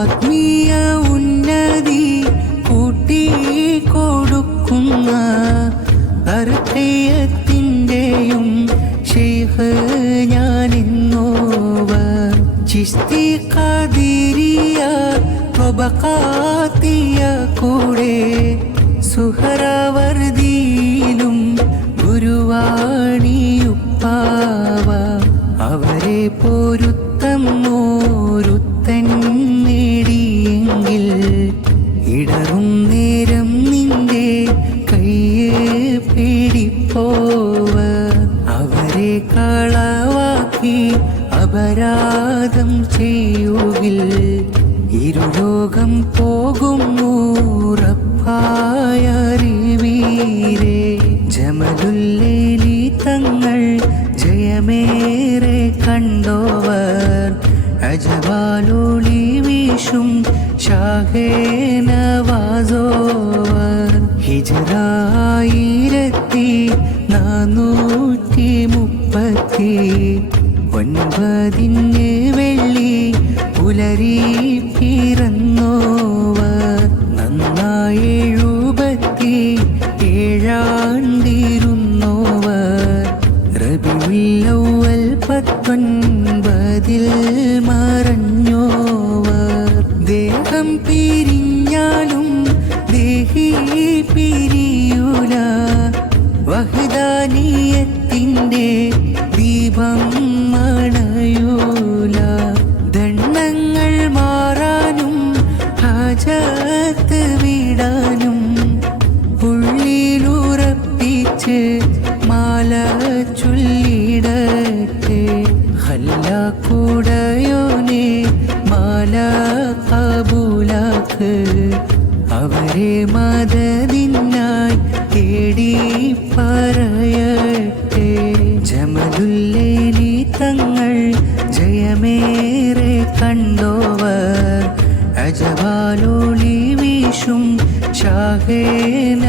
ആത്മീയ ഉന്നതി കൂട്ടി കൊടുക്കുന്ന അർത്ഥയത്തിന്റെയും ഷെയ്ഖ് ഞാനിന്നോവ. ചിസ്തി ഖാദിരിയ പ്രഭകാത്തിയ കൂടെ സുഹറവർദിയിലും ഗുരുവാണിയുപ്പാവ. അവരെ പൊരുത്തം മോരുത്തൻ ഇടറും നേരം നിന്റെ കയ്യെ പിടിപ്പോവ അവരെ കളവാക്കി അപരാധം ചെയ്യുകിൽ ഇരുലോകം പോകും ഉറപ്പായറിവീരേ ജമലുല്ലേലി തങ്ങൾ ജയമേറെ കണ്ടോവർ അജവാലൊളി വീശും ഷാഹേനവാസോവർ ഹിജറായിരത്തി നാനൂറ്റി മുപ്പത്തി ഒൻപതിന് വെള്ളി പുലരി പിറന്നോവർ. നന്നായി എഴുപത്തി ഏഴാണ്ടിരുന്നോവർ. പത്തൊൻപതിൽ മറഞ്ഞോവർ ദേഹം പിരിഞ്ഞാലും ദേഹി പിരിയൂല. വഹദാനീയത്തിന്റെ ദീപം മണയൂല ദണ്ണങ്ങൾ മാറാനും ഹാജത്ത് വിടാനും ഉള്ളിലുറപ്പിച്ച് മാല ചൊല്ലിടട്ടെ. ഹല്ല മാല കബൂലാക്ക് അവരെ മദതിനായി തേടി പറയട്ടെ. ജമലുല്ലേലി തങ്ങൾ ജയമേറെ കണ്ടോവർ. അജവാലോളി വീശും ഉള്ളിൽ